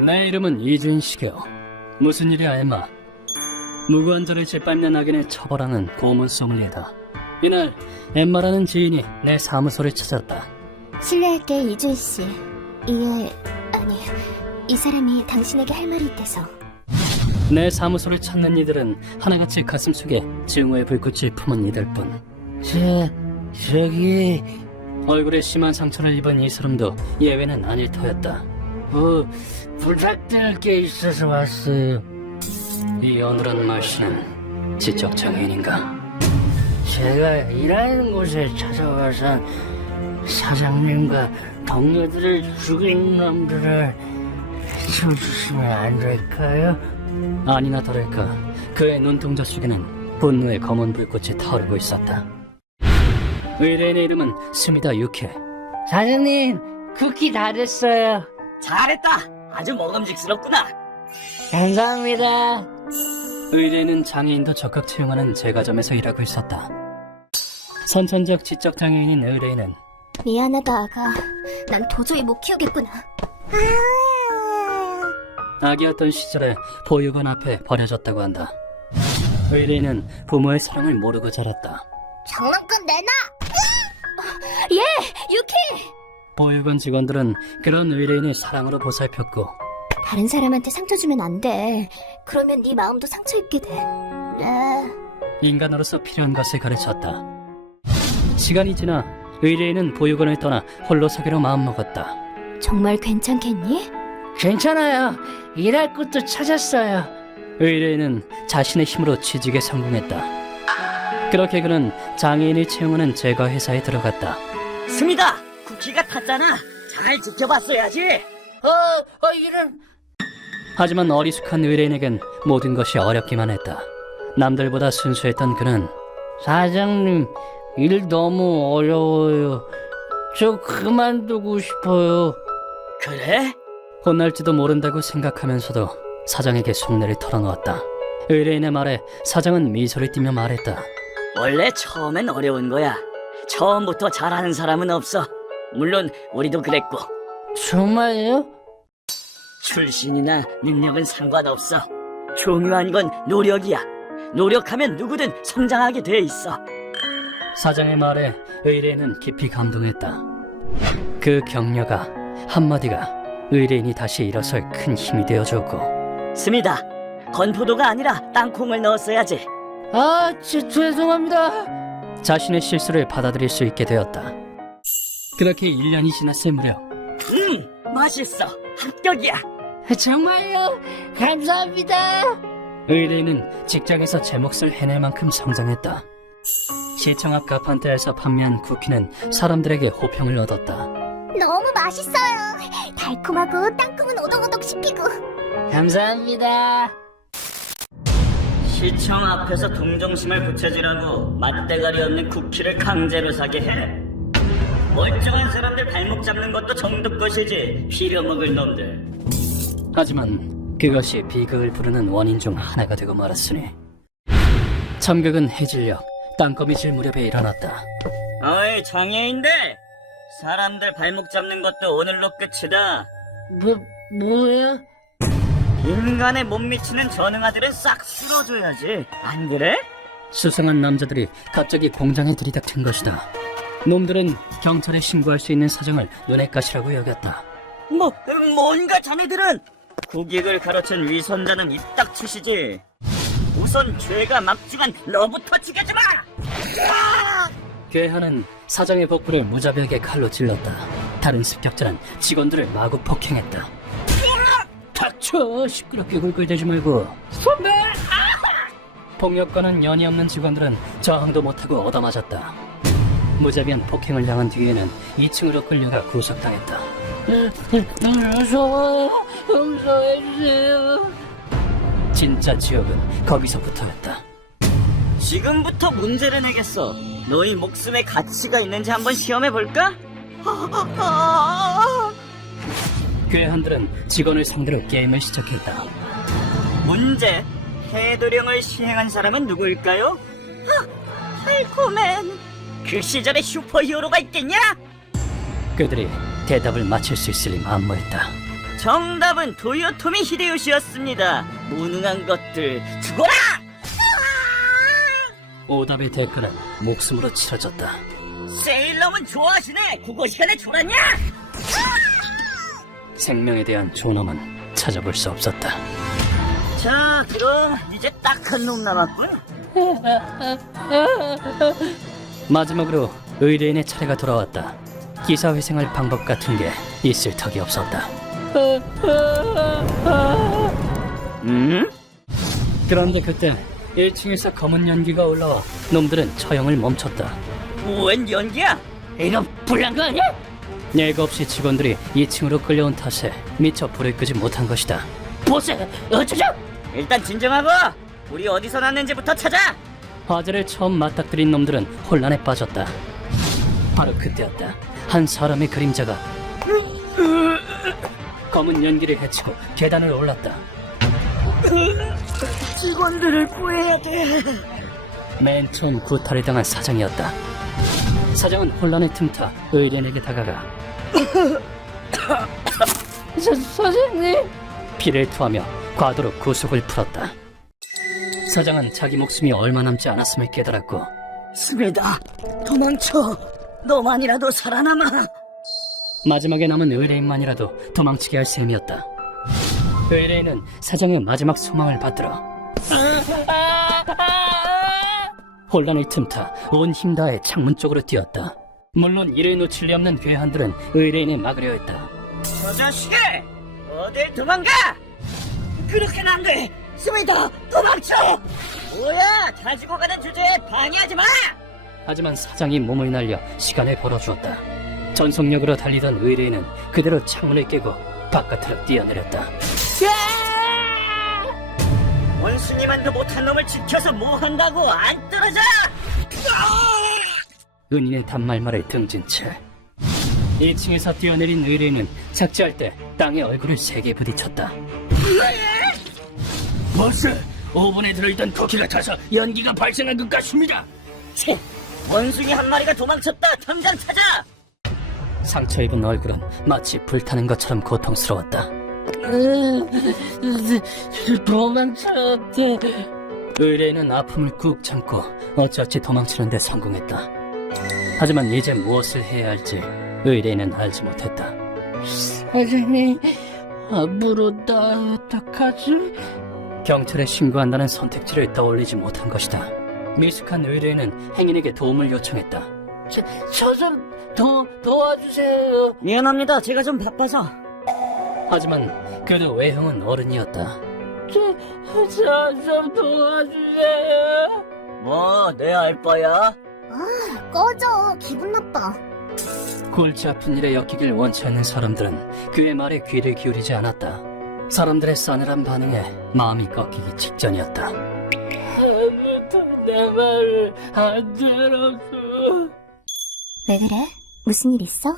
내 이름은 이준식이요. 무슨 일이야, 엠마? 무고한 자를 짓밟는 악인을 처벌하는 고문 소믈리에다. 이날 엠마라는 지인이 내 사무소를 찾았다. 실례할게, 이준 씨. 이 사람이 당신에게 할 말이 있대서. 내 사무소를 찾는 이들은 하나같이 가슴속에 증오의 불꽃을 품은 이들뿐. 저기... 얼굴에 심한 상처를 입은 이 사람도 예외는 아닐 터였다. 부탁드릴 게 있어서 왔어요. 이 어눌한 말씨는 지적장애인인가? 제가 일하는 곳에 찾아와서 사장님과 동료들을 죽인 놈들을 해쳐주시면 안 될까요? 아니나 다를까 그의 눈동자 속에는 분노의 검은 불꽃이 타오르고 있었다. 의뢰인의 이름은 스미다 유케. 사장님, 쿠키 다 됐어요. 잘했다. 아주 먹음직스럽구나. 감사합니다. 의뢰인은 장애인도 적극 채용하는 제과점에서 일하고 있었다. 선천적 지적장애인인 의뢰인은 미안하다, 아가. 난 도저히 못 키우겠구나. 아기였던 시절에 보육원 앞에 버려졌다고 한다. 의뢰인은 부모의 사랑을 모르고 자랐다. 장난감 내놔! 예! 유키! 보육원 직원들은 그런 의뢰인을 사랑으로 보살폈고 다른 사람한테 상처 주면 안 돼. 그러면 네 마음도 상처 입게 돼. 네. 인간으로서 필요한 것을 가르쳤다. 시간이 지나 의뢰인은 보육원을 떠나 홀로 서기로 마음먹었다. 정말 괜찮겠니? 괜찮아요. 일할 곳도 찾았어요. 의뢰인은 자신의 힘으로 취직에 성공했다. 그렇게 그는 장애인을 채용하는 제과회사에 들어갔다. 스미다, 쿠키가 탔잖아. 잘 지켜봤어야지. 이런... 하지만 어리숙한 의뢰인에겐 모든 것이 어렵기만 했다. 남들보다 순수했던 그는 사장님, 일 너무 어려워요. 저 그만두고 싶어요. 그래? 혼날지도 모른다고 생각하면서도 사장에게 속내를 털어놓았다. 의뢰인의 말에 사장은 미소를 띠며 말했다. 원래 처음엔 어려운 거야. 처음부터 잘하는 사람은 없어. 물론 우리도 그랬고. 정말요? 출신이나 능력은 상관없어. 중요한 건 노력이야. 노력하면 누구든 성장하게 돼 있어. 사장의 말에 의뢰인은 깊이 감동했다. 그 격려가, 한마디가 의뢰인이 다시 일어설 큰 힘이 되어줬고. 스미다, 건포도가 아니라 땅콩을 넣었어야지. 죄송합니다. 자신의 실수를 받아들일 수 있게 되었다. 그렇게 1년이 지났을 무렵. 맛있어. 합격이야. 정말요? 감사합니다. 의뢰인은 직장에서 제 몫을 해낼 만큼 성장했다. 시청 앞 가판대에서 판매한 쿠키는 사람들에게 호평을 얻었다. 너무 맛있어요. 달콤하고 땅콩은 오독오독 씹히고. 감사합니다. 시청 앞에서 동정심을 부채질하고 맛대가리 없는 쿠키를 강제로 사게 해. 멀쩡한 사람들 발목 잡는 것도 정도 것이지, 빌어먹을 놈들. 하지만 그것이 비극을 부르는 원인 중 하나가 되고 말았으니 참극은 해질녘 땅거미질 무렵에 일어났다. 어이, 장애인들! 사람들 발목 잡는 것도 오늘로 끝이다. 뭐야? 인간의 못 미치는 전응아들은 싹 쓸어줘야지. 안 그래? 수상한 남자들이 갑자기 공장에 들이닥친 것이다. 놈들은 경찰에 신고할 수 있는 사정을 눈에 가시라고 여겼다. 뭔가 자네들은 고객을 가로챈 위선자는 입 닥치시지. 우선 죄가 막중한 너부터 죽여주마! 괴한은 사장의 복부를 무자비하게 칼로 찔렀다. 다른 습격자는 직원들을 마구 폭행했다. 닥쳐! 시끄럽게 굴굴대지 말고. 폭력과는 연이 없는 직원들은 저항도 못하고 얻어맞았다. 무자비한 폭행을 당한 뒤에는 2층으로 끌려가 구속당했다. 무서워요. 용서해주세요. 진짜 지옥은 거기서부터였다. 지금부터 문제를 내겠어. 너희 목숨에 가치가 있는지 한번 시험해볼까? 괴한들은 직원을 상대로 게임을 시작했다. 문제. 해도령을 시행한 사람은 누구일까요? 달콤맨. 그 시절에 슈퍼히어로가 있겠냐? 그들이 대답을 맞힐 수 있으리 만무했다. 정답은 도요토미 히데요시였습니다. 무능한 것들 죽어라! 오답의 대가는 목숨으로 치러졌다. 세일러문 좋아하시네. 국어 시간에 졸았냐? 생명에 대한 존엄은 찾아볼 수 없었다. 자, 그럼 이제 딱 한 놈 남았군. 마지막으로 의뢰인의 차례가 돌아왔다. 기사회생할 방법 같은 게 있을 턱이 없었다. 그런데 그때 1층에서 검은 연기가 올라와 놈들은 처형을 멈췄다. 웬 연기야? 이거 불난 거 아니야? 예고 없이 직원들이 2층으로 끌려온 탓에 미처 불을 끄지 못한 것이다. 보스, 어쩌죠? 일단 진정하고 우리 어디서 났는지부터 찾아. 화재를 처음 맞닥뜨린 놈들은 혼란에 빠졌다. 바로 그때였다. 한 사람의 그림자가 검은 연기를 헤치고 계단을 올랐다. 직원들을 구해야 돼. 맨 처음 구타를 당한 사장이었다. 사장은 혼란에 틈타 의뢰인에게 다가가 사장님! 피를 토하며 과도로 구속을 풀었다. 사장은 자기 목숨이 얼마 남지 않았음을 깨달았고 스메다, 도망쳐. 너만이라도 살아남아. 마지막에 남은 의뢰인만이라도 도망치게 할 셈이었다. 의뢰인은 사장의 마지막 소망을 받들어 혼란을 틈타 온 힘 다해 창문 쪽으로 뛰었다. 물론 이를 놓칠 리 없는 괴한들은 의뢰인을 막으려 했다. 저 자식이! 어딜 도망가! 그렇게는 안 돼! 스메다, 도망쳐! 뭐야, 가지고 가는 주제에 방해하지 마! 하지만 사장이 몸을 날려 시간을 벌어주었다. 전속력으로 달리던 의뢰인은 그대로 창문을 깨고 바깥으로 뛰어내렸다. 원수님만도 못한 놈을 지켜서 뭐 한다고 안 떨어져! 은인의 단말말을 등진 채 2층에서 뛰어내린 의뢰인은 착지할 때 땅에 얼굴을 세게 부딪혔다. 보스, 오븐에 들어있던 쿠키가 타서 연기가 발생한 것 같습니다. 치, 원숭이 한 마리가 도망쳤다. 당장 찾아. 상처 입은 얼굴은 마치 불타는 것처럼 고통스러웠다. 도망쳤다. 의뢰인은 아픔을 꾹 참고 어찌어찌 도망치는 데 성공했다. 하지만 이제 무엇을 해야 할지 의뢰인은 알지 못했다. 사장님, 앞으로 나 어떡하지? 경찰에 신고한다는 선택지를 떠올리지 못한 것이다. 미숙한 의뢰인은 행인에게 도움을 요청했다. 저 좀 도와주세요. 미안합니다. 제가 좀 바빠서. 하지만 그래도 외형은 어른이었다. 저 좀 도와주세요. 뭐, 내 알바야? 꺼져. 기분 나빠. 골치 아픈 일에 엮이길 원치 않는 사람들은 그의 말에 귀를 기울이지 않았다. 사람들의 싸늘한 반응에 마음이 꺾이기 직전이었다. 아무도 내 말을 안 들어줘. 왜 그래? 무슨 일 있어?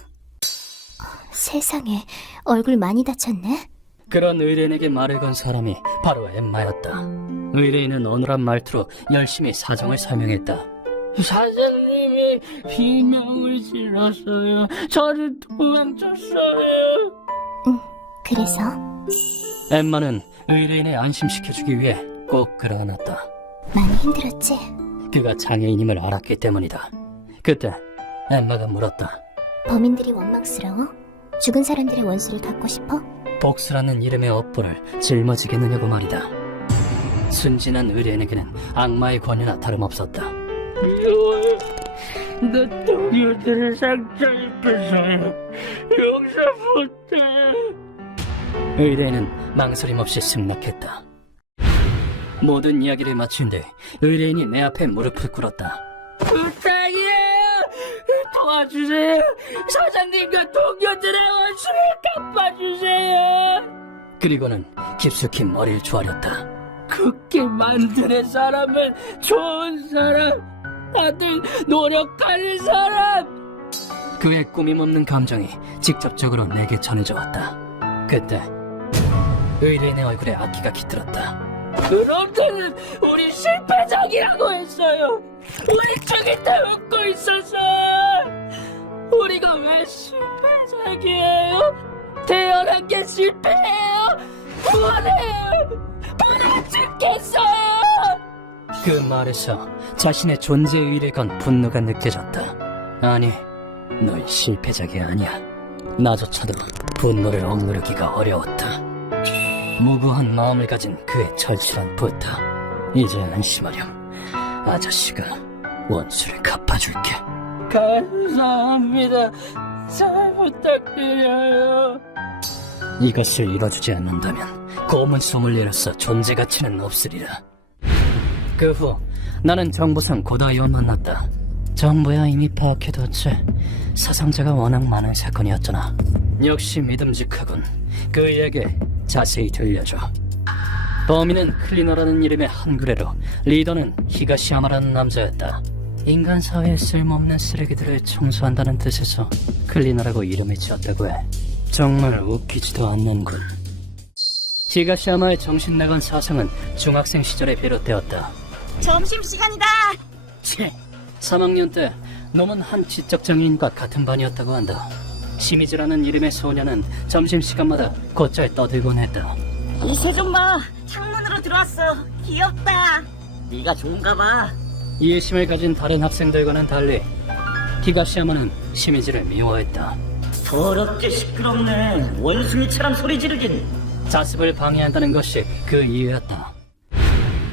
세상에, 얼굴 많이 다쳤네? 그런 의뢰인에게 말을 건 사람이 바로 엠마였다. 의뢰인은 어눌한 말투로 열심히 사정을 설명했다. 사장님이 비명을 질렀어요. 저를 도망쳤어요. 그래서? 엠마는 의뢰인을 안심시켜주기 위해 꼭 끌어안았다. 많이 힘들었지? 그가 장애인임을 알았기 때문이다. 그때 엠마가 물었다. 범인들이 원망스러워? 죽은 사람들의 원수를 갚고 싶어? 복수라는 이름의 업보를 짊어지겠느냐고 말이다. 순진한 의뢰인에게는 악마의 권유나 다름없었다. 너 동료들을 상처 입혀서요. 용서 못해. 의뢰인은 망설임 없이 승낙했다. 모든 이야기를 마친 뒤 의뢰인이 내 앞에 무릎을 꿇었다. 부탁이에요. 도와주세요. 사장님과 동료들의 원수를 갚아주세요. 그리고는 깊숙이 머리를 조아렸다. 굳게 만드는 사람은 좋은 사람, 다들 노력하는 사람. 그의 꾸밈없는 감정이 직접적으로 내게 전해져 왔다. 그때 의뢰인의 얼굴에 악기가 깃들었다. 그놈들은 우리 실패작이라고 했어요. 우리 쪽이 다 웃고 있었어. 우리가 왜 실패작이에요? 태어난 게 실패해요. 부활해. 부활 죽겠어요. 그 말에서 자신의 존재의 의의를 건 분노가 느껴졌다. 아니, 넌 실패작이 아니야. 나조차도 분노를 억누르기가 어려웠다. 무고한 마음을 가진 그의 절실한 부탁. 이제 안심하렴. 아저씨가 원수를 갚아줄게. 감사합니다. 잘 부탁드려요. 이것을 이뤄주지 않는다면 고문 소믈리에로서 존재 가치는 없으리라. 그 후 나는 정보상 고다이와 만났다. 정보야 이미 파악해뒀지. 사상자가 워낙 많은 사건이었잖아. 역시 믿음직하군. 그에게 자세히 들려줘. 범인은 클리너라는 이름의 한글레로, 리더는 히가시야마라는 남자였다. 인간 사회에 쓸모없는 쓰레기들을 청소한다는 뜻에서 클리너라고 이름을 지었다고 해. 정말 웃기지도 않는군. 히가시야마의 정신 나간 사상은 중학생 시절에 비롯되었다. 점심시간이다. 채, 3학년 때 놈은 한 지적장애인과 같은 반이었다고 한다. 시미즈라는 이름의 소녀는 점심시간마다 곧잘 떠들곤 했다. 이 세종마 창문으로 들어왔어. 귀엽다. 네가 좋은가 봐. 이해심을 가진 다른 학생들과는 달리 히가시야마는 시미즈를 미워했다. 더럽게 시끄럽네. 원숭이처럼 소리 지르긴. 자습을 방해한다는 것이 그 이유였다.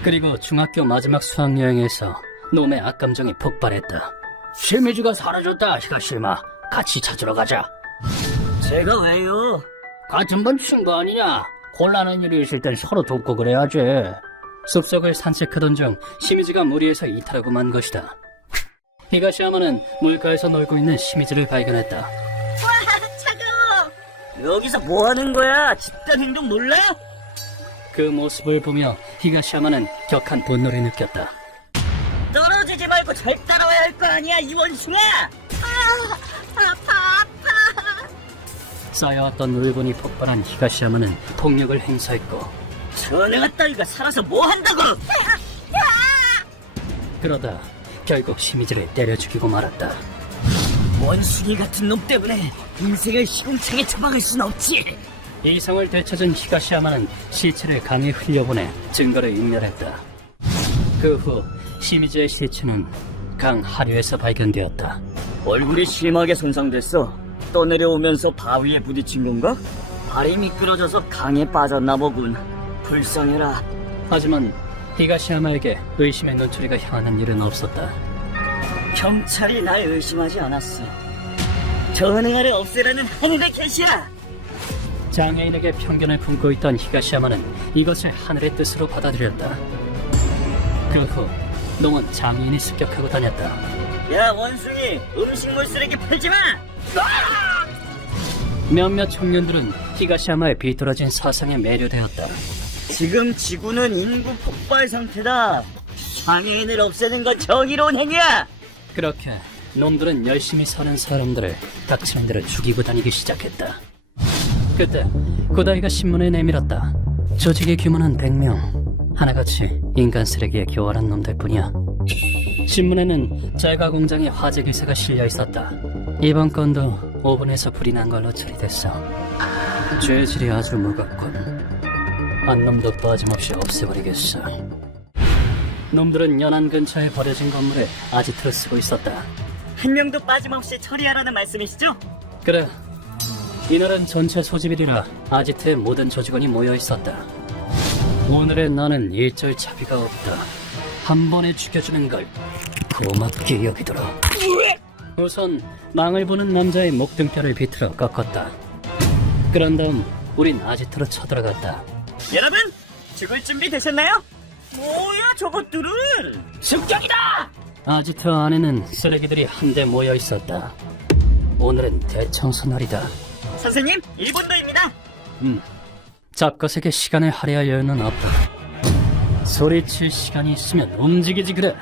그리고 중학교 마지막 수학여행에서 놈의 악감정이 폭발했다. 시미즈가 사라졌다, 히가시야마. 같이 찾으러 가자. 제가 왜요? 같은 반 친구 아니냐? 곤란한 일이 있을 땐 서로 돕고 그래야지. 숲속을 산책하던 중 시미즈가 무리해서 이탈하고 만 것이다. 히가시야마는 물가에서 놀고 있는 시미즈를 발견했다. 와, 차가워. 여기서 뭐 하는 거야? 집단 행동 몰라? 그 모습을 보며 히가시야마는 격한 분노를 느꼈다. 떨어지지 말고 잘 따라와야 할 거 아니야, 이 원숭아! 아파. 쌓여왔던 울분이 폭발한 히가시야마는 폭력을 행사했고, 전애가 따위가 살아서 뭐 한다고! 그러다 결국 시미즈를 때려 죽이고 말았다. 원숭이 같은 놈 때문에 인생을 시궁창에 처박을 순 없지! 이성을 되찾은 히가시야마는 시체를 강에 흘려보내 증거를 인멸했다. 그 후 시미즈의 시체는 강 하류에서 발견되었다. 얼굴이 심하게 손상됐어. 떠내려오면서 바위에 부딪힌 건가? 발이 미끄러져서 강에 빠졌나 보군. 불쌍해라. 하지만 히가시야마에게 의심의 눈초리가 향하는 일은 없었다. 경찰이 날 의심하지 않았어. 전행아를 없애라는 하늘의 계시야! 장애인에게 편견을 품고 있던 히가시야마는 이것을 하늘의 뜻으로 받아들였다. 그 후 놈은 장애인이 습격하고 다녔다. 야, 원숭이! 음식물 쓰레기 팔지 마! 몇몇 청년들은 히가시야마의 비뚤어진 사상에 매료되었다. 지금 지구는 인구 폭발 상태다. 장애인을 없애는 건 정의로운 행위야! 그렇게 놈들은 열심히 사는 사람들을 닥치는 대로 죽이고 다니기 시작했다. 그때 고다이가 신문을 내밀었다. 조직의 규모는 100명. 하나같이 인간 쓰레기에 교활한 놈들뿐이야. 신문에는 제가 공장에 화재 기사가 실려 있었다. 이번 건도 오븐에서 불이 난 걸로 처리됐어. 죄질이 아주 무겁군. 한 놈도 빠짐없이 없애버리겠어. 놈들은 연안 근처에 버려진 건물에 아지트를 쓰고 있었다. 한 명도 빠짐없이 처리하라는 말씀이시죠? 그래. 이날은 전체 소집일이라 아지트의 모든 조직원이 모여 있었다. 오늘의 나는 일절 차비가 없다. 한 번에 죽여주는 걸 고맙게 여기더라. 우선 망을 보는 남자의 목등뼈를 비틀어 꺾었다. 그런 다음 우린 아지트로 쳐들어갔다. 여러분, 죽을 준비 되셨나요? 뭐야, 저것들은! 습격이다! 아지트 안에는 쓰레기들이 한데 모여 있었다. 오늘은 대청소 날이다. 선생님, 1분도입니다. 잡것에게 시간을 할애할 여유는 없다. 소리칠 시간이 있으면 움직이지 그래.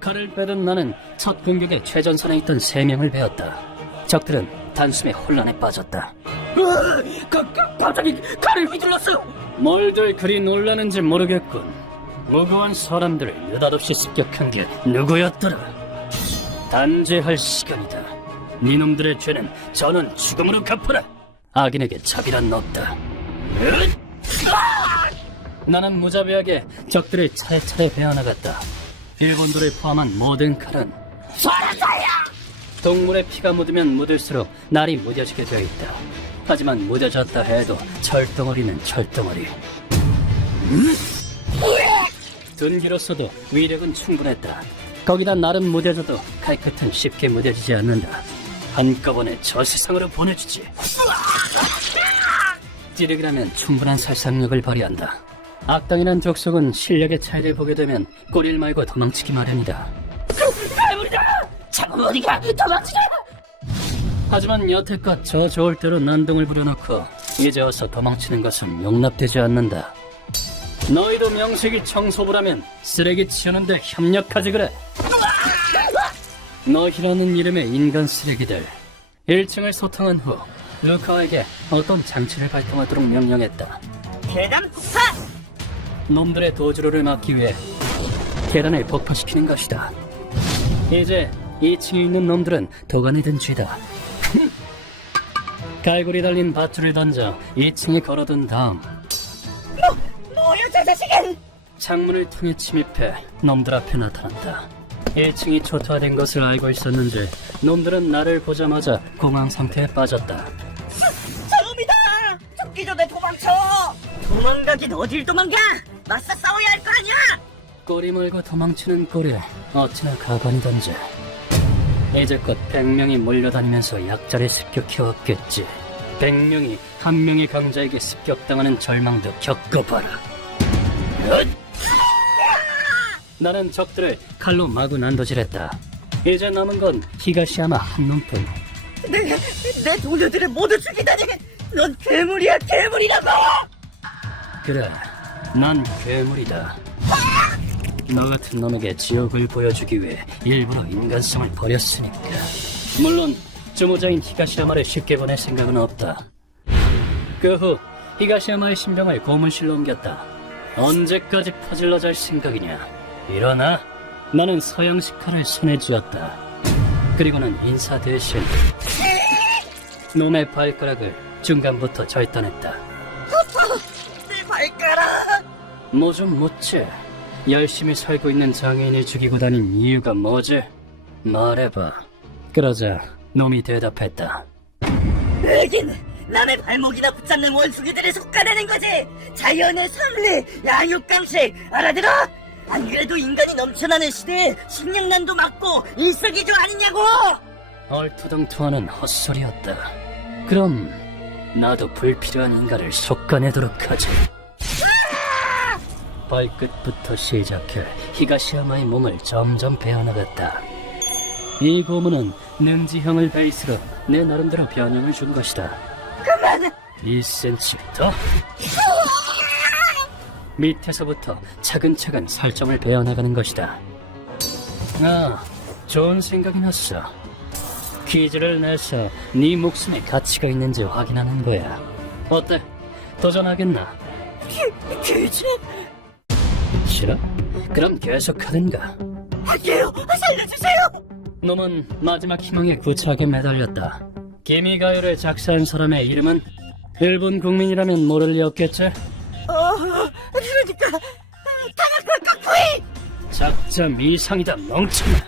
칼을 빼던 나는 첫 공격에 최전선에 있던 3명을 베었다. 적들은 단숨에 혼란에 빠졌다. 갑자기 칼을 휘둘렀어. 뭘들 그리 놀라는지 모르겠군. 무고한 사람들을 느닷없이 습격한 게 누구였더라. 단죄할 시간이다. 니놈들의 죄는 저는 죽음으로 갚아라. 악인에게 자비란 없다. 나는 무자비하게 적들을 차례차례 베어나갔다. 일본도를 포함한 모든 칼은 동물의 피가 묻으면 묻을수록 날이 무뎌지게 되어 있다. 하지만 무뎌졌다 해도 철덩어리는 철덩어리. 둔기로서도 위력은 충분했다. 거기다 날은 무뎌져도 칼끝은 쉽게 무뎌지지 않는다. 한꺼번에 저 세상으로 보내주지. 찌르기라면 충분한 살상력을 발휘한다. 악당이란 족속은 실력의 차이를 보게 되면 꼬리를 말고 도망치기 마련이다. 괴물이다! 장은 어디가? 도망치자! 하지만 여태껏 저 좋을 대로 난동을 부려놓고 이제 와서 도망치는 것은 용납되지 않는다. 너희도 명색이 청소부라면 쓰레기 치우는데 협력하지 그래. 너희라는 이름의 인간 쓰레기들. 1층을 소탕한 후 루카에게 어떤 장치를 발동하도록 명령했다. 계단 폭파! 놈들의 도주로를 막기 위해 계단을 폭파시키는 것이다. 이제 2층에 있는 놈들은 도가니든 쥐다. 갈고리 달린 밧줄을 던져 2층에 걸어둔 다음 뭐야 저 자식은! 창문을 통해 침입해 놈들 앞에 나타난다. 1층이 초토화된 것을 알고 있었는지 놈들은 나를 보자마자 공황 상태에 빠졌다. 저놈이다! 죽기 전에 도망쳐! 도망가긴 어딜 도망가! 맞서 싸워야 할 거 아니야! 꼬리 물고 도망치는 꼴에 어찌나 가관이던지. 이제껏 100명이 몰려다니면서 약자를 습격해왔겠지. 100명이 한 명의 강자에게 습격당하는 절망도 겪어봐라. 나는 적들을 칼로 마구 난도질했다. 이제 남은 건 히가시야마 한 놈뿐. 내 동료들을 모두 죽이다니! 넌 괴물이야, 괴물이라고! 그래, 난 괴물이다. 너 같은 놈에게 지옥을 보여주기 위해 일부러 인간성을 버렸으니까. 물론 주모자인 히가시야마를 쉽게 보낼 생각은 없다. 그 후 히가시야마의 신병을 고문실로 옮겼다. 언제까지 퍼질러 잘 생각이냐. 일어나. 나는 서양식 칼을 손에 쥐었다. 그리고는 인사 대신 놈의 발가락을 중간부터 절단했다. 내 발가락! 뭐 좀 묻지. 열심히 살고 있는 장애인을 죽이고 다닌 이유가 뭐지? 말해봐. 그러자 놈이 대답했다. 여긴 남의 발목이나 붙잡는 원숭이들을 속아내는 거지! 자연의 선례, 양육강식, 알아들어? 안 그래도 인간이 넘쳐나는 시대에 식량난도 막고 일석이조 아니냐고! 얼토당토하는 헛소리였다. 그럼 나도 불필요한 인간을 속아내도록 하지. 발끝부터 시작해 히가시야마의 몸을 점점 베어나갔다. 이 고문은 능지형을 베이스로 내 나름대로 변형을 준 것이다. 그만! 2cm 더. 밑에서부터 차근차근 살점을 베어나가는 것이다. 아, 좋은 생각이 났어. 퀴즈를 내서 네 목숨에 가치가 있는지 확인하는 거야. 어때? 도전하겠나? 퀴즈? 싫어? 그럼 계속하든가. 할게요! 살려주세요! 놈은 마지막 희망에 구차하게 매달렸다. 기미가요를 작사한 사람의 이름은 일본 국민이라면 모를 리 없겠지? 그러니까 타나카 카쿠이! 작자 미상이다 멍청아.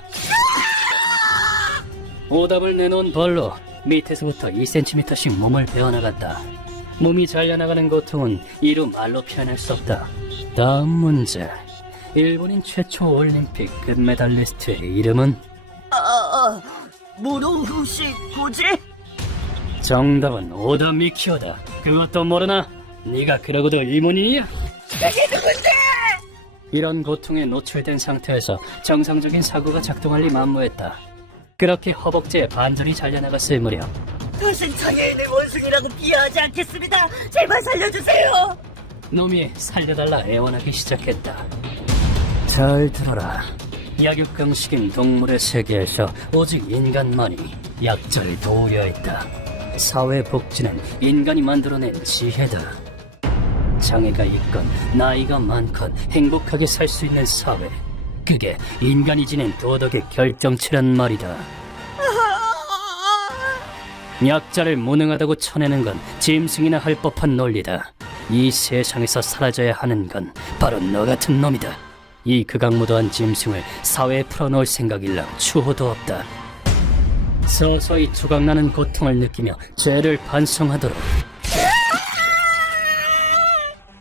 오답을 내놓은 벌로 밑에서부터 2cm씩 몸을 베어나갔다. 몸이 잘려나가는 고통은 이루 말로 표현할 수 없다. 다음 문제. 일본인 최초 올림픽 금메달리스트의 이름은? 모노후시 고지? 정답은 오다 미키오다. 그것도 모르나? 네가 그러고도 일본인이야? 그게 누군데? 이런 고통에 노출된 상태에서 정상적인 사고가 작동할 리 만무했다. 그렇게 허벅지에 반전이 잘려나갔을 무렵 다신 장애인을 원숭이라고 비하하지 않겠습니다. 제발 살려주세요. 놈이 살려달라 애원하기 시작했다. 잘 들어라. 약육강식인 동물의 세계에서 오직 인간만이 약자를 도우려 했다. 사회복지는 인간이 만들어낸 지혜다. 장애가 있건 나이가 많건 행복하게 살 수 있는 사회, 그게 인간이 지닌 도덕의 결정체란 말이다. 약자를 무능하다고 쳐내는 건 짐승이나 할 법한 논리다. 이 세상에서 사라져야 하는 건 바로 너 같은 놈이다. 이 극악무도한 짐승을 사회에 풀어놓을 생각일랑 추호도 없다. 서서히 조각나는 고통을 느끼며 죄를 반성하도록.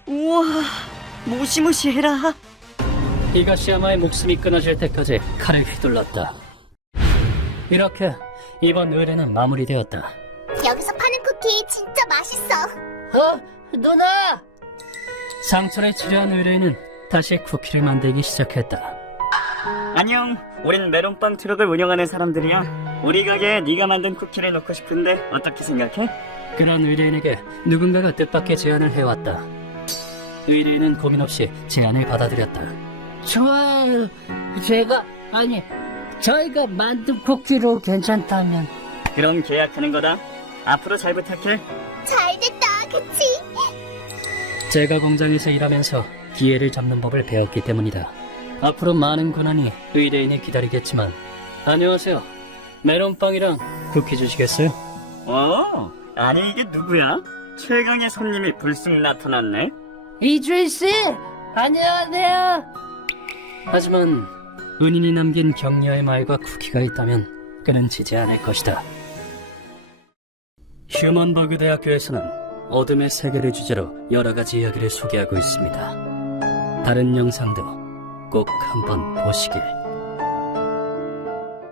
우와, 무시무시해라. 히가시야마의 목숨이 끊어질 때까지 칼을 휘둘렀다. 이렇게 이번 의뢰는 마무리되었다. 여기서 파는 쿠키 진짜 맛있어. 누나! 상처를 치료한 의뢰인은 다시 쿠키를 만들기 시작했다. 안녕. 우린 메론빵 트럭을 운영하는 사람들이야. 우리 가게에 네가 만든 쿠키를 넣고 싶은데 어떻게 생각해? 그런 의뢰인에게 누군가가 뜻밖의 제안을 해왔다. 의뢰인은 고민 없이 제안을 받아들였다. 좋아요. 저희가 만든 쿠키로 괜찮다면. 그럼 계약하는 거다. 앞으로 잘 부탁해. 잘됐다, 그치? 제가 공장에서 일하면서 기회를 잡는 법을 배웠기 때문이다. 앞으로 많은 고난이 의뢰인을 기다리겠지만. 안녕하세요. 메론빵이랑 쿠키 주시겠어요? 아니 이게 누구야? 최강의 손님이 불쑥 나타났네. 이주일씨! 안녕하세요! 하지만 은인이 남긴 격려의 말과 쿠키가 있다면 그는 지지 않을 것이다. 휴먼버그 대학교에서는 어둠의 세계를 주제로 여러 가지 이야기를 소개하고 있습니다. 다른 영상도 꼭 한번 보시길.